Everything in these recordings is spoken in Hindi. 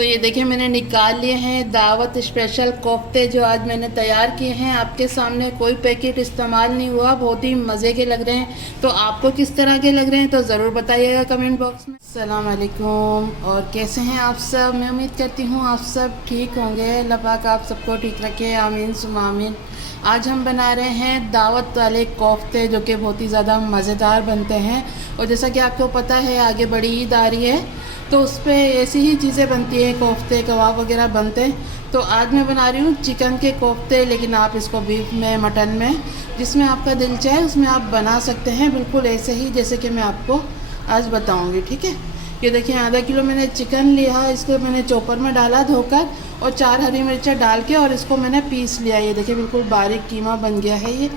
तो ये देखिए मैंने निकाल लिए हैं दावत स्पेशल कोफ्ते जो आज मैंने तैयार किए हैं आपके सामने। कोई पैकेट इस्तेमाल नहीं हुआ, बहुत ही मज़े के लग रहे हैं। तो आपको किस तरह के लग रहे हैं तो ज़रूर बताइएगा कमेंट बॉक्स में। अस्सलाम वालेकुम, और कैसे हैं आप सब। मैं उम्मीद करती हूँ आप सब ठीक होंगे। अल्लाह पाक आप सबको ठीक रखे, आमीन सुम्मा आमीन। आज हम बना रहे हैं दावत वाले कोफ्ते जो कि बहुत ही ज़्यादा मज़ेदार बनते हैं। और जैसा कि आपको पता है आगे बड़ी ईद आ रही है तो उस पर ऐसी ही चीज़ें बनती हैं, कोफ्ते कबाब वगैरह बनते हैं। तो आज मैं बना रही हूँ चिकन के कोफ्ते, लेकिन आप इसको बीफ में, मटन में, जिसमें आपका दिल चाहे उसमें आप बना सकते हैं, बिल्कुल ऐसे ही जैसे कि मैं आपको आज बताऊँगी। ठीक है, ये देखिए आधा किलो मैंने चिकन लिया, इसको मैंने चॉपर में डाला धोकर, और 4 हरी मिर्चा डाल के और इसको मैंने पीस लिया। ये देखिए बिल्कुल बारीक कीमा बन गया है।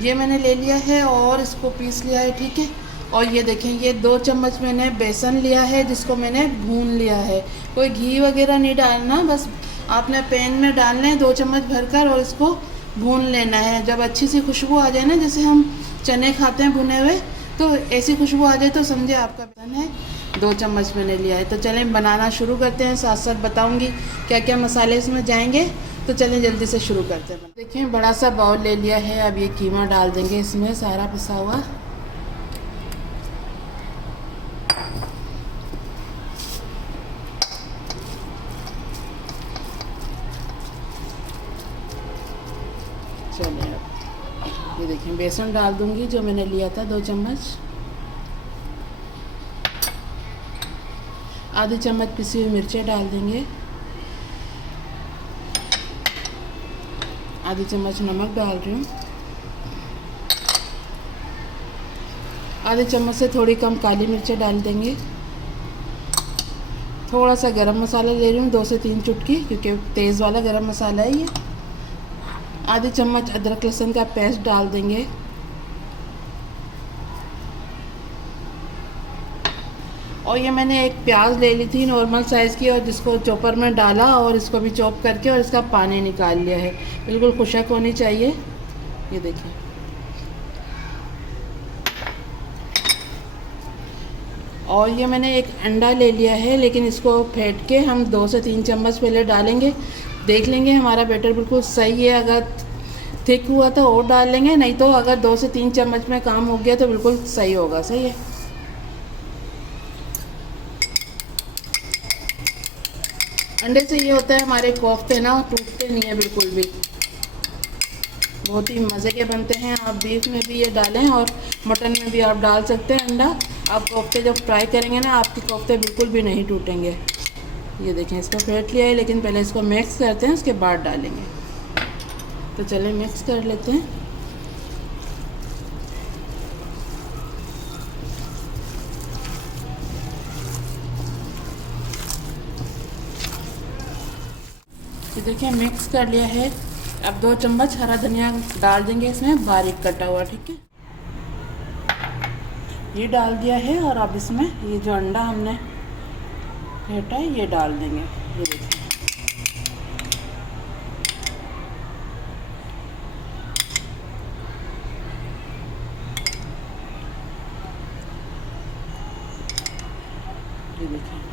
ये मैंने ले लिया है और इसको पीस लिया है। ठीक है, और ये देखें ये 2 चम्मच मैंने बेसन लिया है जिसको मैंने भून लिया है। कोई घी वगैरह नहीं डालना, बस आपने पैन में डालना है 2 चम्मच भरकर और इसको भून लेना है। जब अच्छी सी खुशबू आ जाए ना, जैसे हम चने खाते हैं भुने हुए, तो ऐसी खुशबू आ जाए तो समझे आपका बेसन है। 2 चम्मच मैंने लिया है। तो चलें बनाना शुरू करते हैं, साथ साथ बताऊंगी क्या क्या मसाले इसमें जाएंगे। तो चलें जल्दी से शुरू करते हैं। देखिए बड़ा सा बाउल ले लिया है, अब ये कीमा डाल देंगे इसमें सारा पिसा हुआ। चलिए अब ये देखिए बेसन डाल दूंगी जो मैंने लिया था 2 चम्मच। आधी चम्मच पिसी हुई मिर्चें डाल देंगे। आधी चम्मच नमक डाल रही हूँ। आधे चम्मच से थोड़ी कम काली मिर्चें डाल देंगे। थोड़ा सा गरम मसाला ले रही हूँ 2 से 3 चुटकी, क्योंकि तेज़ वाला गरम मसाला है ये। आधी चम्मच अदरक लहसुन का पेस्ट डाल देंगे। और ये मैंने एक प्याज ले ली थी नॉर्मल साइज़ की, और जिसको चॉपर में डाला और इसको भी चॉप करके और इसका पानी निकाल लिया है। बिल्कुल खुशक होनी चाहिए। ये देखिए और ये मैंने एक अंडा ले लिया है, लेकिन इसको फेंट के हम 2 से 3 चम्मच पहले डालेंगे। देख लेंगे हमारा बैटर बिल्कुल सही है, अगर थिक हुआ तो और डाल लेंगे, नहीं तो अगर 2 से 3 चम्मच में काम हो गया तो बिल्कुल सही होगा। सही है। अंडे से ये होता है हमारे कोफ्ते ना टूटते नहीं है बिल्कुल भी, बहुत ही मज़े के बनते हैं। आप बीफ में भी ये डालें और मटन में भी आप डाल सकते हैं अंडा। आप कोफ्ते जब फ्राई करेंगे ना, आपके कोफ्ते बिल्कुल भी नहीं टूटेंगे। ये देखें इसको फेंट लिया है, लेकिन पहले इसको मिक्स करते हैं, उसके बाद डालेंगे। तो चलें मिक्स कर लेते हैं। ये देखिए मिक्स कर लिया है। अब 2 चम्मच हरा धनिया डाल देंगे इसमें, बारीक कटा हुआ। ठीक है, ये डाल दिया है। और अब इसमें ये जो अंडा हमने फेंटा है ये डाल देंगे। ये देखिए ये देखिए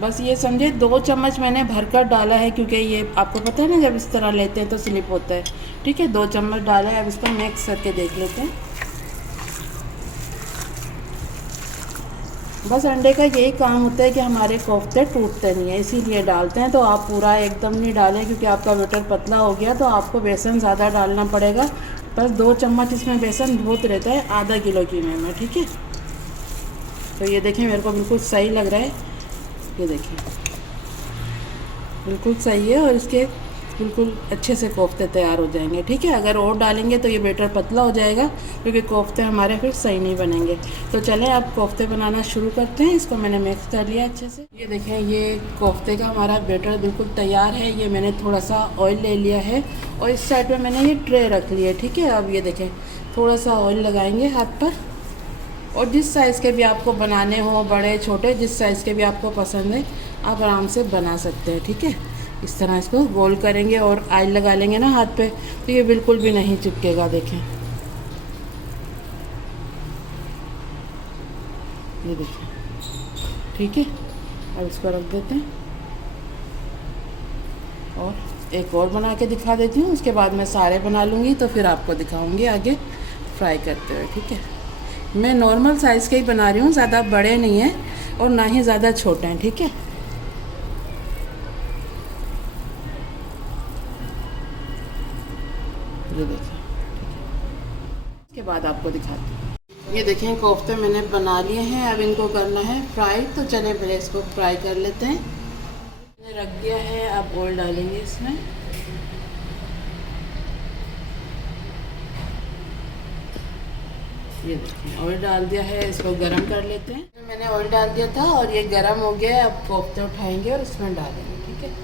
बस ये समझे 2 चम्मच मैंने भरकर डाला है, क्योंकि ये आपको पता है ना जब इस तरह लेते हैं तो स्लिप होता है। ठीक है, 2 चम्मच डाला है। अब इसको मिक्स करके देख लेते हैं। बस अंडे का यही काम होता है कि हमारे कोफ्ते टूटते नहीं है, इसीलिए डालते हैं। तो आप पूरा एकदम नहीं डालें, क्योंकि आपका बैटर पतला हो गया तो आपको बेसन ज़्यादा डालना पड़ेगा। बस 2 चम्मच इसमें बेसन बहुत रहता है आधा किलो कीमे में। ठीक है, तो ये देखिए मेरे को बिल्कुल सही लग रहा है। ये देखिए बिल्कुल सही है, और इसके बिल्कुल अच्छे से कोफ्ते तैयार हो जाएंगे। ठीक है, अगर और डालेंगे तो ये बैटर पतला हो जाएगा, क्योंकि कोफ्ते हमारे फिर सही नहीं बनेंगे। तो चलें अब कोफ्ते बनाना शुरू करते हैं। इसको मैंने मिक्स कर लिया अच्छे से। ये देखें ये कोफ्ते का हमारा बैटर बिल्कुल तैयार है। ये मैंने थोड़ा सा ऑयल ले लिया है और इस साइड पर मैंने ये ट्रे रख ली है। ठीक है, अब ये देखें थोड़ा सा ऑयल लगाएंगे हाथ पर, और जिस साइज़ के भी आपको बनाने हो, बड़े छोटे जिस साइज़ के भी आपको पसंद है, आप आराम से बना सकते हैं। ठीक है, इस तरह इसको गोल करेंगे और ऑयल लगा लेंगे ना हाथ पे, तो ये बिल्कुल भी नहीं चिपकेगा। देखें ये देखिए। ठीक है, अब इसको रख देते हैं। और एक और बना के दिखा देती हूँ, उसके बाद मैं सारे बना लूँगी तो फिर आपको दिखाऊँगी आगे फ्राई करते हुए, ठीक है। मैं नॉर्मल साइज़ के ही बना रही हूँ, ज़्यादा बड़े नहीं हैं और ना ही ज़्यादा छोटे हैं, ठीक है। ये देखिए, इसके बाद आपको दिखाती हूँ। ये देखें कोफ्ते मैंने बना लिए हैं, अब इनको करना है फ्राई। तो चले पहले इसको फ्राई कर लेते हैं। मैंने रख दिया है, अब ऑयल डालेंगे इसमें। ये देखिए ऑयल डाल दिया है, इसको गरम कर लेते हैं। मैंने ऑयल डाल दिया था और ये गरम हो गया है। अब कोफ्ते उठाएंगे और इसमें डालेंगे, ठीक है।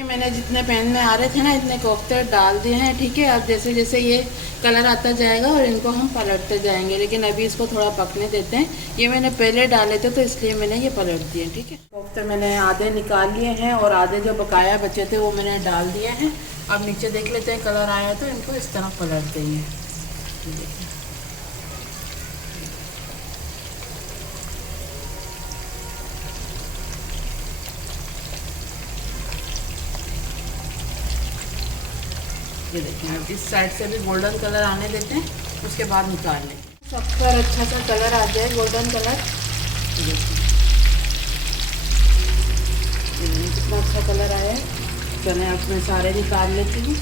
मैंने जितने पैन में आ रहे थे ना, इतने कोफ्ते डाल दिए हैं, ठीक है। अब जैसे जैसे ये कलर आता जाएगा और इनको हम पलटते जाएंगे, लेकिन अभी इसको थोड़ा पकने देते हैं। ये मैंने पहले डाले थे तो इसलिए मैंने ये पलट दिए, ठीक है। कोफ्ते मैंने आधे निकाल लिए हैं और आधे जो बकाया बचे थे वो मैंने डाल दिए हैं। अब नीचे देख लेते हैं कलर आया तो इनको इस तरह पलट देंगे। ये देखें, अब इस साइड से भी गोल्डन कलर आने देते हैं, उसके बाद निकाल लें। सब पर अच्छा सा कलर आ जाए, गोल्डन कलर। देखिए कितना अच्छा कलर आया है। चलें अब मैं सारे निकाल लेती हूँ।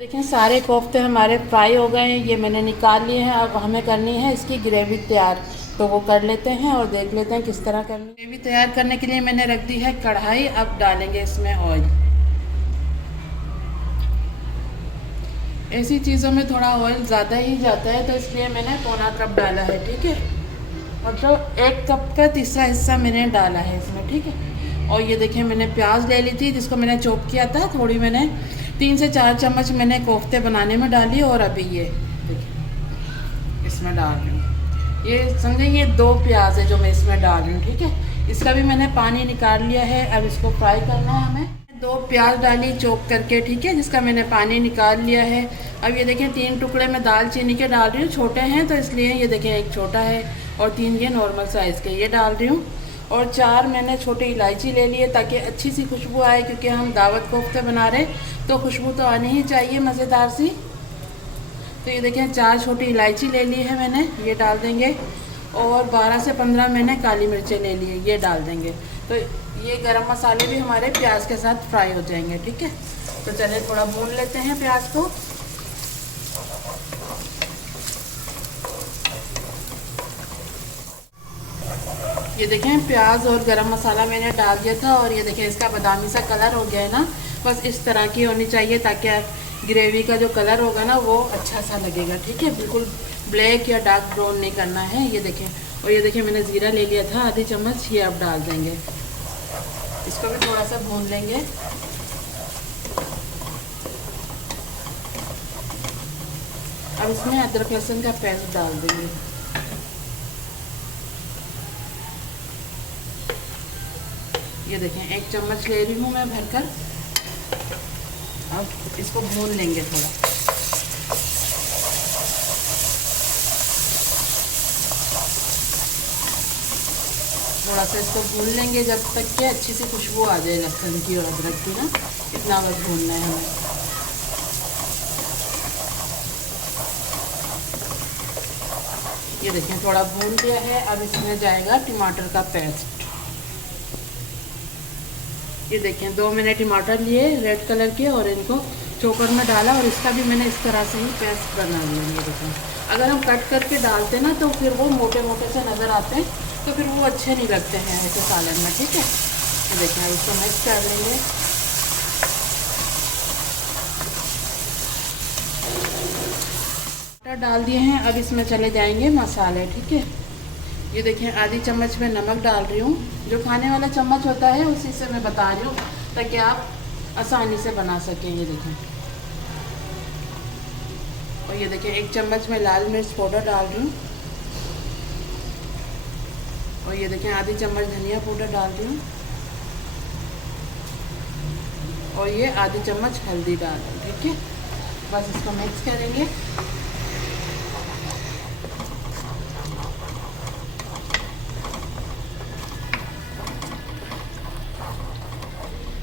देखें सारे कोफ्ते हमारे फ्राई हो गए हैं, ये मैंने निकाल लिए हैं। अब हमें करनी है इसकी ग्रेवी तैयार, तो वो कर लेते हैं और देख लेते हैं किस तरह करनी है। ग्रेवी तैयार करने के लिए मैंने रख दी है कढ़ाई। अब डालेंगे इसमें ऑयल। ऐसी चीज़ों में थोड़ा ऑयल ज़्यादा ही जाता है, तो इसलिए मैंने पौना कप डाला है, ठीक है। मतलब 1 कप का तीसरा हिस्सा मैंने डाला है इसमें, ठीक है। और ये देखें मैंने प्याज ले ली थी जिसको मैंने चॉप किया था, थोड़ी मैंने 3 से 4 चम्मच मैंने कोफ्ते बनाने में डाली। और अभी ये देखिए इसमें डाल रही हूँ। ये समझे ये 2 प्याज है जो मैं इसमें डाल रही हूँ, ठीक है। इसका भी मैंने पानी निकाल लिया है। अब इसको फ्राई करना है हमें। 2 प्याज डाली चॉप करके, ठीक है, जिसका मैंने पानी निकाल लिया है। अब ये देखें 3 टुकड़े मैं दालचीनी के डाल रही हूँ, छोटे हैं तो इसलिए। ये देखें एक छोटा है और 3 ये नॉर्मल साइज़ के ये डाल रही हूँ। और 4 मैंने छोटी इलायची ले ली है ताकि अच्छी सी खुशबू आए, क्योंकि हम दावत कोफ्ते बना रहे तो खुशबू तो आनी ही चाहिए मज़ेदार सी। तो ये देखें 4 छोटी इलायची ले ली है मैंने, ये डाल देंगे। और 12 से 15 मैंने काली मिर्चें ले ली है, ये डाल देंगे। तो ये गरम मसाले भी हमारे प्याज के साथ फ्राई हो जाएंगे, ठीक है। तो चलिए थोड़ा भून लेते हैं प्याज को। ये देखें प्याज और गरम मसाला मैंने डाल दिया था और ये देखें इसका बादामी सा कलर हो गया है ना। बस इस तरह की होनी चाहिए ताकि ग्रेवी का जो कलर होगा ना वो अच्छा सा लगेगा, ठीक है। बिल्कुल ब्लैक या डार्क ब्राउन नहीं करना है। ये देखें, और ये देखें मैंने ज़ीरा ले लिया था आधी चम्मच, ये अब डाल देंगे। इसको भी थोड़ा सा भून लेंगे। अब इसमें अदरक लहसुन का पेस्ट डाल देंगे। ये देखें 1 चम्मच ले रही हूँ मैं भरकर। अब इसको भून लेंगे थोड़ा। थोड़ा सा इसको भून लेंगे जब तक कि अच्छी सी खुशबू आ जाए लहसुन की और अदरक की ना, इतना बस भूनना है हमें। ये देखें थोड़ा भून गया है। अब इसमें जाएगा टमाटर का पेस्ट। ये देखें 2 मैंने टमाटर लिए रेड कलर के और इनको चॉपर में डाला और इसका भी मैंने इस तरह से ही पेस्ट बना लिया। ये देखें अगर हम कट करके डालते ना तो फिर वो मोटे मोटे से नज़र आते हैं, तो फिर वो अच्छे नहीं लगते हैं ऐसे सालन में, ठीक है। ये देखें इसको मिक्स कर लेंगे। टमाटर डाल दिए हैं, अब इसमें चले जाएंगे मसाले, ठीक है। ये देखें आधी चम्मच में नमक डाल रही हूँ, जो खाने वाला चम्मच होता है उसी से मैं बता रही हूँ ताकि आप आसानी से बना सकें। ये देखें, और ये देखें 1 चम्मच में लाल मिर्च पाउडर डाल रही हूँ। और ये देखें आधी चम्मच धनिया पाउडर डाल रही हूँ। और ये आधी चम्मच हल्दी डाल दें, ठीक है। बस इसको मिक्स करेंगे।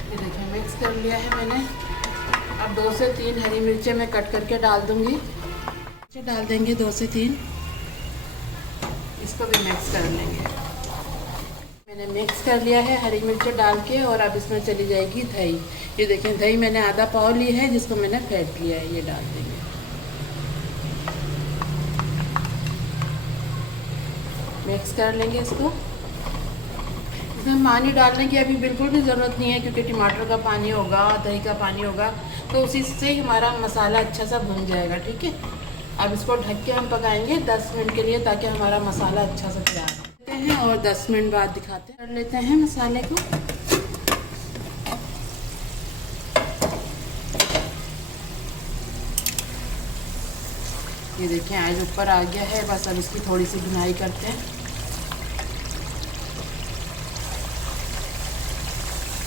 ये देखिए मिक्स कर लिया है मैंने। अब 2 से 3 हरी मिर्चें मैं कट करके डाल दूंगी। मिर्चें डाल देंगे 2 से 3। इसको भी मिक्स कर लेंगे। मैंने मिक्स कर लिया है हरी मिर्चें डाल के। और अब इसमें चली जाएगी दही। ये देखें दही मैंने आधा पाव ली है, जिसको मैंने फेंट लिया है। ये डाल देंगे। मिक्स कर लेंगे इसको। इसमें पानी डालने की अभी बिल्कुल भी ज़रूरत नहीं है, क्योंकि टमाटर का पानी होगा, दही का पानी होगा, तो उसी से ही हमारा मसाला अच्छा सा भुन जाएगा, ठीक है। अब इसको ढक के हम पकाएंगे 10 मिनट के लिए, ताकि हमारा मसाला अच्छा सा तैयार करते हैं। और 10 मिनट बाद दिखाते हैं, कर लेते हैं मसाले को। ये देखें आज ऊपर आ गया है। बस अब इसकी थोड़ी सी भुनाई करते हैं।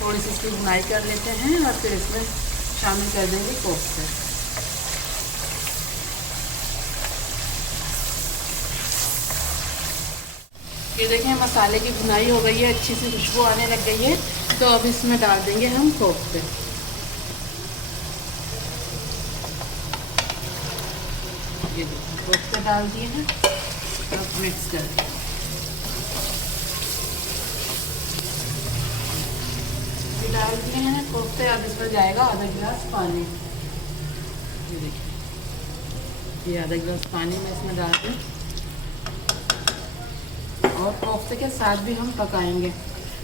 थोड़ी सी इसकी भुनाई कर लेते हैं और फिर इसमें शामिल कर देंगे कोफ्ते। ये देखें मसाले की भुनाई हो गई है, अच्छी सी खुशबू आने लग गई है। तो अब इसमें डाल देंगे हम कोफ्ते। ये देखिए कोफ्ते डाल दिए हैं। अब मिक्स कर देंगे। डाल दिए हैं कोफ्ते। अब इसमें जाएगा आधा गिलास पानी। ये देखिए ये आधा गिलास पानी मैं इसमें डाल दूँ। और कोफ्ते के साथ भी हम पकाएंगे।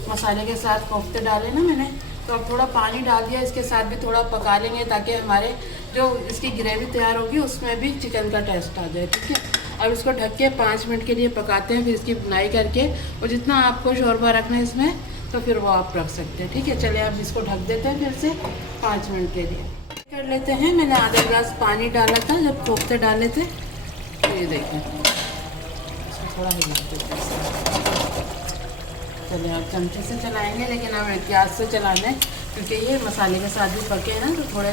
मसाले के साथ कोफ्ते डाले ना मैंने, तो अब थोड़ा पानी डाल दिया। इसके साथ भी थोड़ा पका लेंगे, ताकि हमारे जो इसकी ग्रेवी तैयार होगी उसमें भी चिकन का टेस्ट आ जाए, ठीक है। अब इसको ढक के 5 मिनट के लिए पकाते हैं, फिर इसकी बुनाई करके। और जितना आपको शोरबा रखना है इसमें, तो फिर वो आप रख सकते हैं, ठीक है। चलिए अब इसको ढक देते हैं फिर से 5 मिनट के लिए। कर लेते हैं। मैंने आधा गिलास पानी डाला था जब कोफ्ते डाले थे। तो ये देखें इसको थोड़ा हिला देते हैं। चलिए अब चमचे से चलाएंगे, लेकिन हम एहतियात से चलाना है, क्योंकि ये मसाले के साथ भी पके हैं ना, तो थोड़े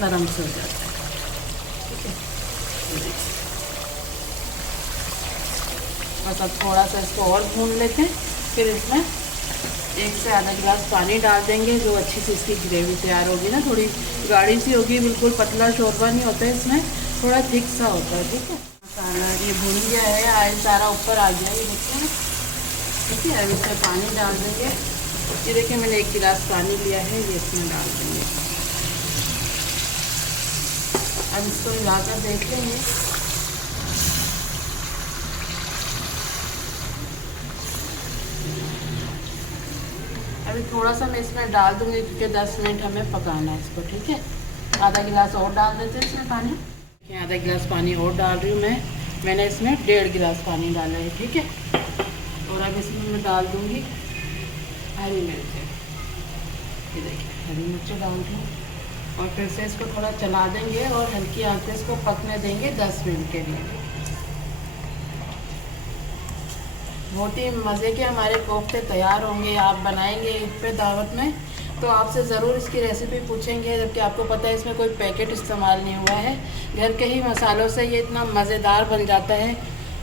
नरम से हो जाता है, ठीक है। बस अब थोड़ा सा इसको और भून लेते हैं। फिर इसमें 1 से आधा गिलास पानी डाल देंगे, जो अच्छी सी इसकी ग्रेवी तैयार होगी ना। थोड़ी गाढ़ी सी होगी, बिल्कुल पतला शोरबा नहीं होता है इसमें, थोड़ा थिक सा होता है, ठीक है। मसाला ये भून गया है, ऑयल सारा ऊपर आ गया, ये देखिए, ठीक है। अब इसमें पानी डाल देंगे। ये देखिए मैंने 1 गिलास पानी लिया है, ये इसमें डाल देंगे। अब इसको हिलाकर देख लेंगे। अभी थोड़ा सा मैं इसमें डाल दूँगी, क्योंकि 10 मिनट हमें पकाना है इसको, ठीक है। आधा गिलास और डाल देते हैं इसमें पानी। आधा गिलास पानी और डाल रही हूँ मैंने इसमें 1.5 गिलास पानी डाला है, ठीक है। और अब इसमें मैं डाल दूँगी हरी मिर्चें। ये देखिए हरी मिर्चें डाल दूँ, और फिर से इसको थोड़ा चला देंगे और हल्की आंच पे इसको पकने देंगे 10 मिनट के लिए। बहुत ही मज़े के हमारे कोफ्ते तैयार होंगे। आप बनाएंगे ईद पे दावत में, तो आपसे ज़रूर इसकी रेसिपी पूछेंगे, जबकि आपको पता है इसमें कोई पैकेट इस्तेमाल नहीं हुआ है। घर के ही मसालों से ये इतना मज़ेदार बन जाता है।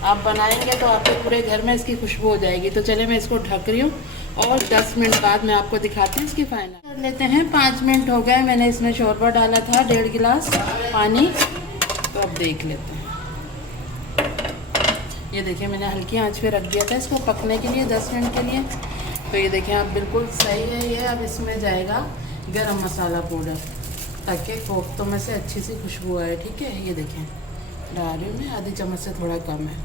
आप बनाएंगे तो आपके पूरे घर में इसकी खुशबू हो जाएगी। तो चलिए मैं इसको ढक रही हूँ, और 10 मिनट बाद मैं आपको दिखाती हूँ इसकी फाइनल। कर लेते हैं। 5 मिनट हो गए। मैंने इसमें शोरबा डाला था 1.5 गिलास पानी। तो अब देख लेते हैं। ये देखिए मैंने हल्की आंच पे रख दिया था इसको पकने के लिए 10 मिनट के लिए। तो ये देखिए आप बिल्कुल सही है ये। अब इसमें जाएगा गरम मसाला पाउडर, ताकि कोफ्तों में से अच्छी सी खुशबू आए, ठीक है। ये देखें डाल रही हूँ मैं, आधी चम्मच से थोड़ा कम है।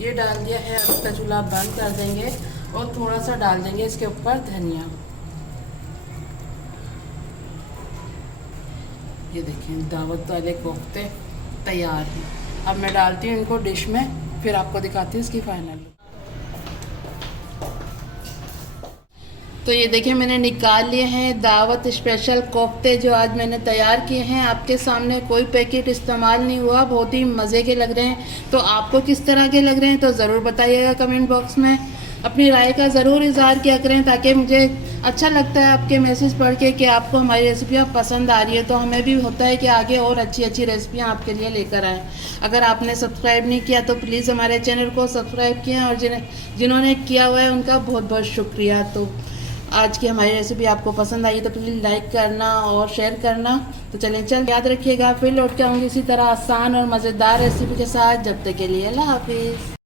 ये डाल दिया है। अब इसका चूल्हा बंद कर देंगे, और थोड़ा सा डाल देंगे इसके ऊपर धनिया। ये देखिए दावत वाले कोफ्ते तैयार हैं। अब मैं डालती हूँ इनको डिश में, फिर आपको दिखाती हूँ इसकी फाइनल। तो ये देखिए मैंने निकाल लिए हैं दावत स्पेशल कोफ्ते, जो आज मैंने तैयार किए हैं आपके सामने। कोई पैकेट इस्तेमाल नहीं हुआ, बहुत ही मज़े के लग रहे हैं। तो आपको किस तरह के लग रहे हैं तो ज़रूर बताइएगा कमेंट बॉक्स में। अपनी राय का ज़रूर इज़हार किया करें, ताकि मुझे अच्छा लगता है आपके मैसेज पढ़ के कि आपको हमारी रेसिपियाँ पसंद आ रही है, तो हमें भी होता है कि आगे और अच्छी अच्छी रेसिपियाँ आपके लिए लेकर आएँ। अगर आपने सब्सक्राइब नहीं किया तो प्लीज़ हमारे चैनल को सब्सक्राइब किया, और जिन्होंने किया हुआ है उनका बहुत बहुत शुक्रिया। तो आज की हमारी रेसिपी आपको पसंद आई तो प्लीज़ लाइक करना और शेयर करना। तो चलें, याद रखिएगा, फिर लौट के आऊँगी इसी तरह आसान और मज़ेदार रेसिपी के साथ। जब तक के लिए अल्लाह हाफिज़।